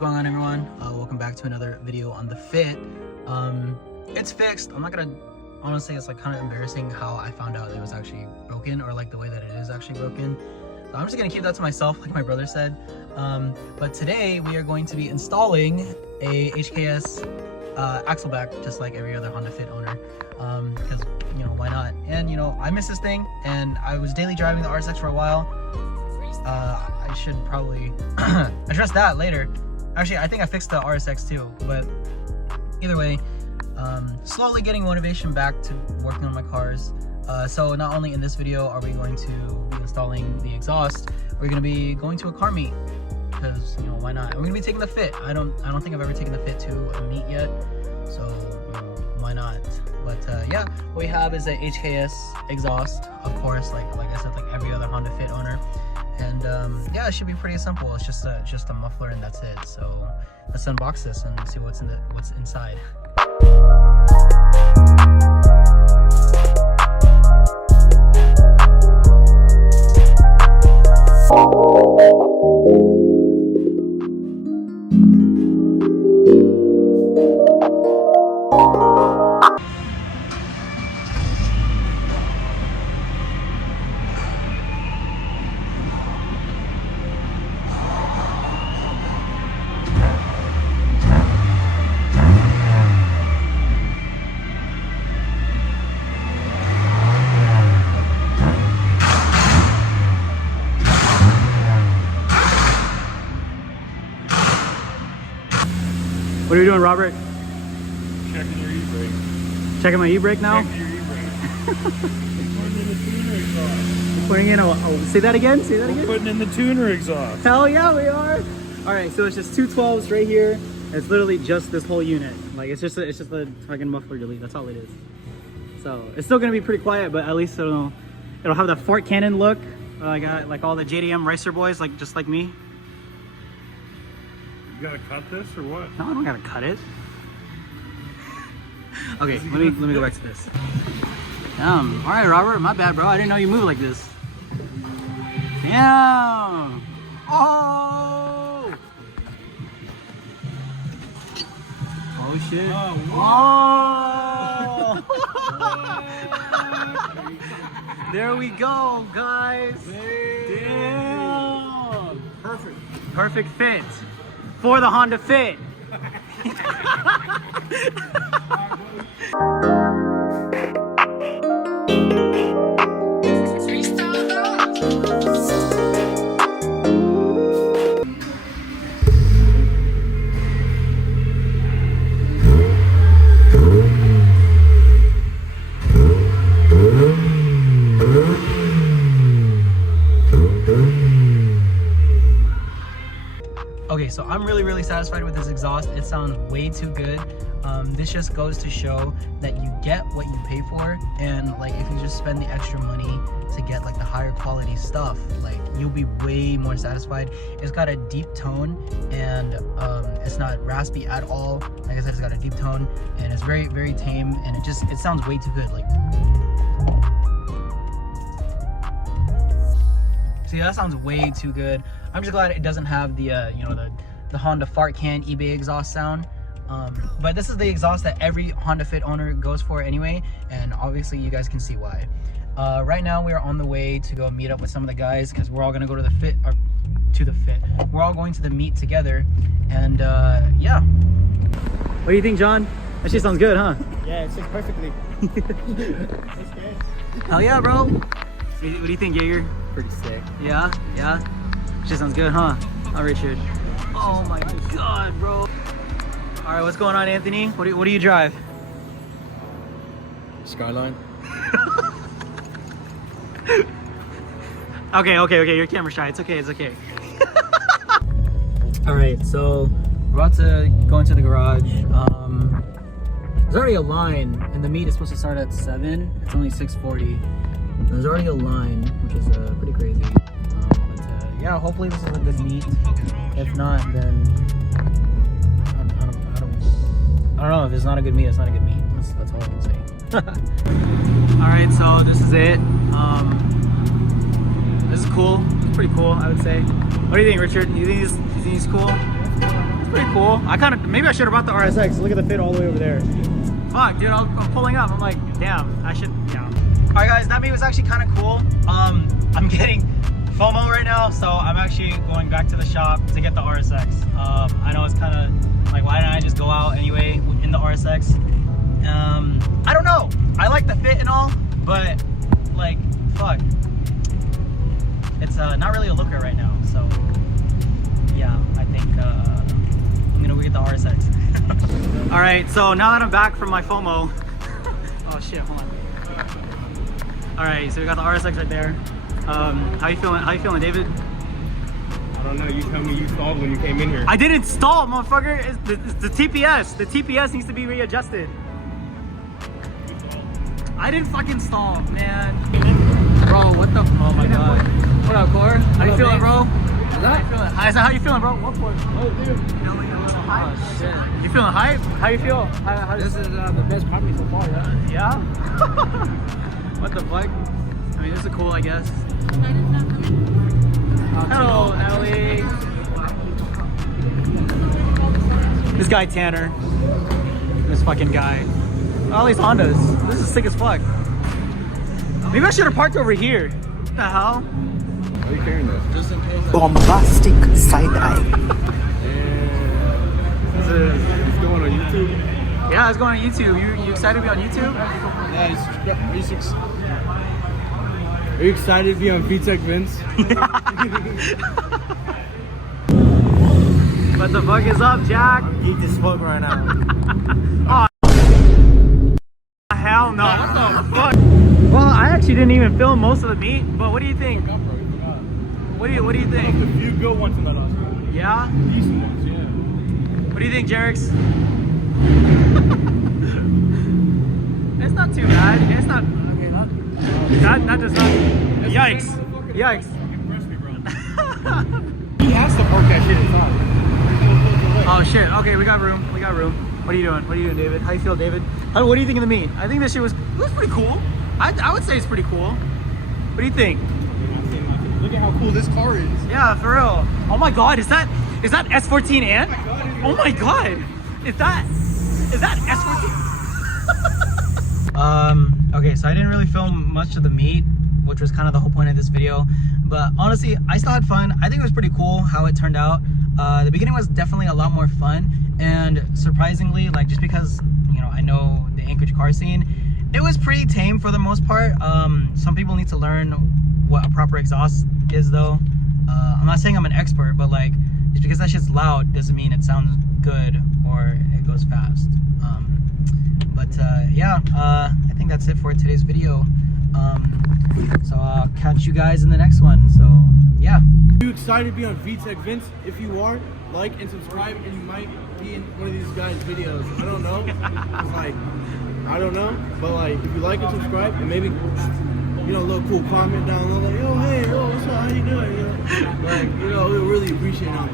going on, everyone? Welcome back to another video on the Fit. It's fixed. I'm not gonna honestly, it's like kind of embarrassing how I found out it was actually broken, or like the way that it is actually broken. So I'm just gonna keep that to myself, like my brother said. But today we are going to be installing a HKS axle back, just like every other Honda Fit owner, because you know, why not? And you know, I miss this thing, and I was daily driving the RSX for a while. I should probably address that later. Actually, I think I fixed the RSX too, but either way, slowly getting motivation back to working on my cars. So not only in this video are we going to be installing the exhaust, we're going to be going to a car meet, because you know, why not? We're going to be taking the Fit. I don't think I've ever taken the Fit to a meet yet, so you know, why not? But yeah, what we have is a HKS exhaust, of course, like I said, like every other Honda Fit owner. And yeah, it should be pretty simple. It's just a muffler and that's it. So let's unbox this and see what's inside. What are you doing, Robert? Checking your e-brake. Checking my e-brake now? Checking your e-brake. Putting in the tuner exhaust. Putting in say that again? Say that again? Putting in the tuner exhaust. Hell yeah, we are! Alright, so it's just two 12s right here. It's literally just this whole unit. Like, it's just a fucking muffler delete. That's all it is. So, it's still gonna be pretty quiet, but at least it'll have the fart cannon look. I got like all the JDM racer boys, like just like me. You gotta cut this or what? No, I don't gotta cut it. Okay, let me go back to this. Damn. All right, Robert. My bad, bro. I didn't know you move like this. Damn. Oh. Oh shit. Oh. There we go, guys. Damn. Perfect. Perfect fit. For the Honda Fit. Okay, so I'm really satisfied with this exhaust. It sounds way too good. This just goes to show that you get what you pay for, and like if you just spend the extra money to get like the higher quality stuff, like you'll be way more satisfied. It's got a deep tone, and it's not raspy at all. Like I said, it's got a deep tone, and it's very tame, and it sounds way too good. Like, see, that sounds way too good. I'm just glad it doesn't have the you know, the Honda fart can eBay exhaust sound. But this is the exhaust that every Honda Fit owner goes for anyway, and obviously you guys can see why. Right now we are on the way to go meet up with some of the guys, because we're all gonna go to the Fit, or to the Fit. We're all going to the meet together, and yeah. What do you think, John? That shit sounds good, huh? Yeah, it fits perfectly. It's good. Hell yeah, bro. What do you think, Jaeger? Pretty sick. Yeah? Shit sounds good, huh? Oh, Richard. Oh my god, bro. All right, what's going on, Anthony? What do you drive? Skyline. Okay, you're camera shy. It's okay. All right, so we're about to go into the garage. There's already a line, and the meet is supposed to start at 7. It's only 6:40. There's already a line, which is pretty crazy. But yeah, hopefully this is a good meet. If not, then I don't know. If it's not a good meet, it's not a good meet. That's all I can say. All right, so this is it. This is cool. It's pretty cool, I would say. What do you think, Richard? You think he's cool? pretty cool. I kind of, maybe I should have brought the RSX. Look at the Fit all the way over there. Fuck, dude, I'm pulling up. I'm like, damn, I should, yeah. All right, guys, that meet was actually kind of cool. I'm getting FOMO right now, so I'm actually going back to the shop to get the RSX. I know it's kind of like, why didn't I just go out anyway in the RSX? I don't know. I like the Fit and all, but like, fuck. It's not really a looker right now, so yeah, I think I'm gonna go get the RSX. All right, so now that I'm back from my FOMO, oh shit, hold on. All right, so we got the RSX right there. How you feeling? How you feeling, David? I don't know. You tell me you stalled when you came in here. I didn't stall, motherfucker. It's the TPS. The TPS needs to be readjusted. I didn't fucking stall, man. Bro, what the? Oh my god. What up, Core? How you feeling, bro? How you feeling, bro? What for? Oh, dude. Oh shit. You feeling hype? How you feel? How This is the best party so far, yeah? Yeah? What the fuck? I mean, this is cool, I guess. Hello, Natalie. This guy, Tanner. This fucking guy. All these Hondas. This is sick as fuck. Maybe I should have parked over here. What the hell? Why are you carrying this? Just in case. Bombastic side eye. This is, It's going on YouTube. yeah, it's going on YouTube. You excited to be on YouTube? Are you excited to be on VTech Vince? What the fuck is up, Jack? Eat this fuck right now. Hell no. What the fuck? Well, I actually didn't even film most of the meet, but what do you think? What do you think? A few good ones in that last. Yeah? Decent ones, yeah. What do you think, Jerix? It's not too bad. It's not. Okay, that does not. Yikes! Yikes! Impress me, bro. He has to park that shit inside. Oh shit! Okay, we got room. We got room. What are you doing? What are you doing, David? How you feel, David? What do you think of the meet? I think this shit was pretty cool. I would say it's pretty cool. What do you think? Look at how cool this car is. Yeah, for real. Oh my god, is that S14 and? Oh my god, is that S14? Okay, so I didn't really film much of the meet, which was kind of the whole point of this video. But honestly, I still had fun. I think it was pretty cool how it turned out. The beginning was definitely a lot more fun, and surprisingly, like, just because, you know, I know the Anchorage car scene, it was pretty tame for the most part. Some people need to learn what a proper exhaust is, though. I'm not saying I'm an expert, but like, just because that shit's loud doesn't mean it sounds good or it goes fast. Yeah, I think that's it for today's video. So I'll catch you guys in the next one. So yeah. Are you excited to be on VTech Vince? If you are, like and subscribe, and you might be in one of these guys' videos. I don't know. It's like, I don't know, but like, if you like and subscribe, and maybe, you know, a little cool comment down below, like, yo, hey, yo, what's up? How you doing? You know, like, you know, we'll really appreciate it.